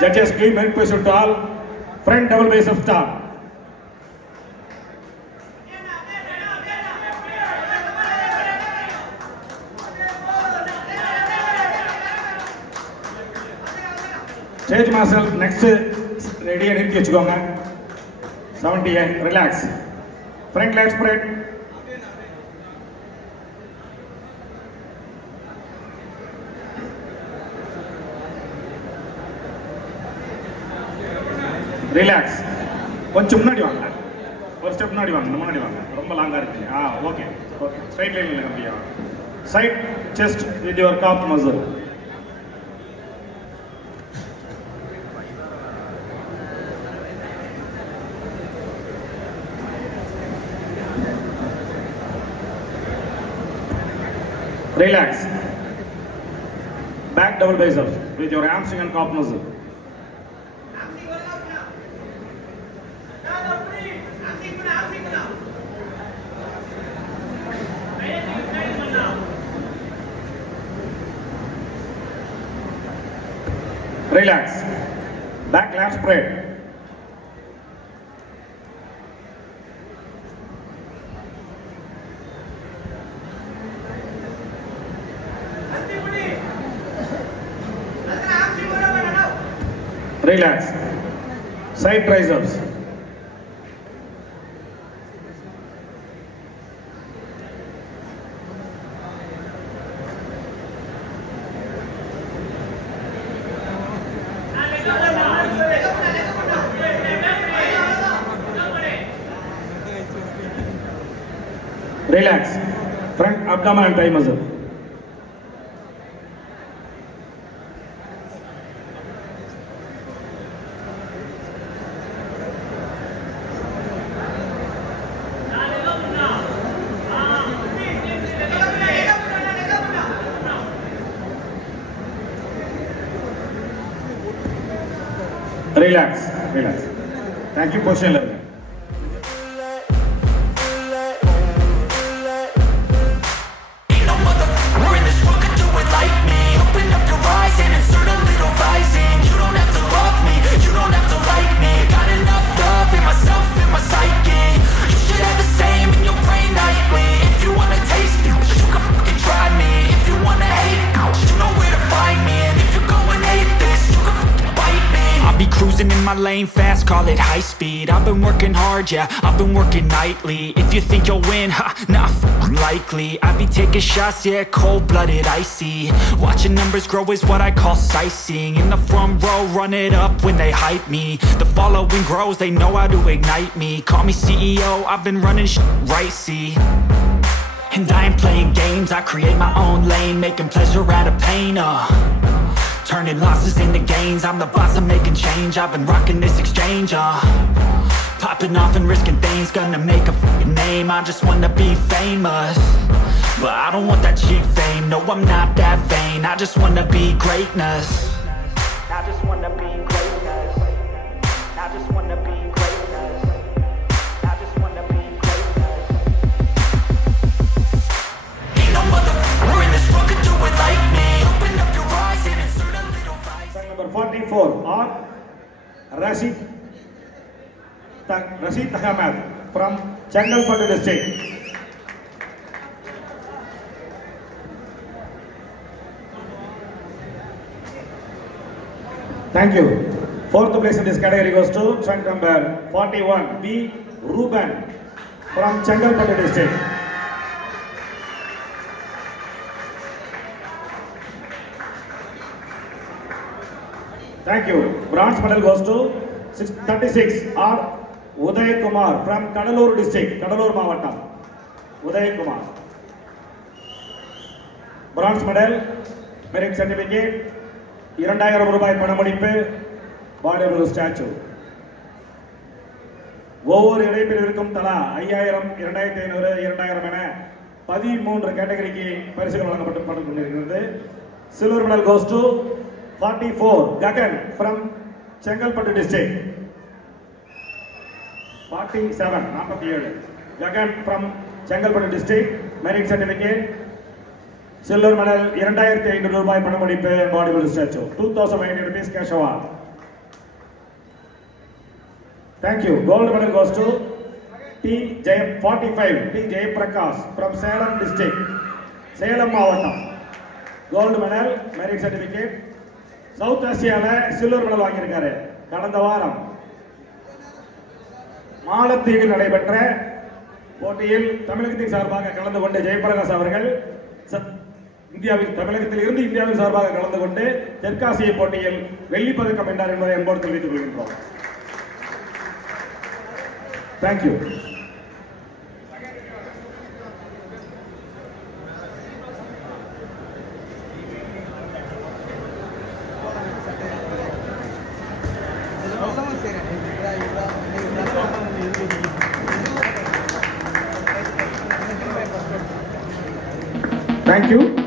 Judges give merit position to all front double bicep star. Stage master next ready and in kechukonga 70 relax front leg spread relax கொஞ்சம் முன்னாடி வாங்க ஒரு step முன்னாடி வாங்க ரொம்ப லாங்கா இருக்கு ஓகே ஸ்ட்ரைட் லைன்ல Gambia side chest with your calf muscle. Relax. Back double biceps with your hamstring and calf muscle. Relax. Back lat spread. Relax. Side triceps. Relax. Front abdomen and thigh muscle. Relax. Thank you, position level. Cruising in my lane fast, call it high speed. I've been working hard, yeah, I've been working nightly. If you think you'll win, not likely. I be taking shots, yeah, cold-blooded, icy. Watching numbers grow is what I call sightseeing. In the front row, run it up when they hype me. The following grows, they know how to ignite me. Call me CEO, I've been running right, see. And I ain't playing games, I create my own lane, making pleasure out of pain, turning losses into gains. I'm the boss, I'm making change. I've been rocking this exchange, popping off and risking things. Gonna make a name, I just wanna be famous. But I don't want that cheap fame, no, I'm not that vain. I just wanna be greatness. I just wanna be greatness. I just wanna be greatness. I just wanna be greatness. Ain't no motherfucker in this world could do it like me. Open up your eyes and insert a little vice. Number 44 or Rashid Ahmed from Chengalpattu district. Thank you. Fourth place in this category goes to trunk number 41 B. Ruben from Chengalpattu district. Thank you. Bronze medal goes to 36 R. Uday Kumar from Kadalur district, Kadalur Mavattam. Uday Kumar. Bronze medal, merit certificate, 2000 ரூபாய் பணமளிப்பு, பாடிபில்டர் statue. ஒவ்வொரு இடைப்பிரிவிற்கும் தலா 5000, 2500, 2000 என 13 கேட்டகரிக்கு பரிசுகள் வழங்கப்பட்டு கொண்டிருக்கிறது. Silver medal goes to 44 Gagan from Chengalpattu district. 47 Gagan from Chengalpattu district, merit certificate, silver medal, 2500 ரூபாய் பணமளிப்பு, பாடிபில்டர் statue, 2500 rupees cash award. Thank you. Gold medal goes to T. Jay 45. T. Jay Prakash from Salem district. Salem Mavatam. Gold medal, merit certificate. South Asia silver medal வாங்கியிருக்காரு. கடந்த வாரம் மாலத்தீவில் நடைபெற்ற போட்டியில் தமிழகத்தின் சார்பாக கலந்து கொண்ட ஜெயபிரகாஷ் அவர்கள் தமிழகத்தில் இருந்து இந்தியாவின் சார்பாக கலந்து கொண்டு தெற்காசிய போட்டியில் வெள்ளி பதக்கம் வென்றார் என்பதை அன்போடு தெரிவித்துக் கொள்கின்றோம். Thank you. Thank you.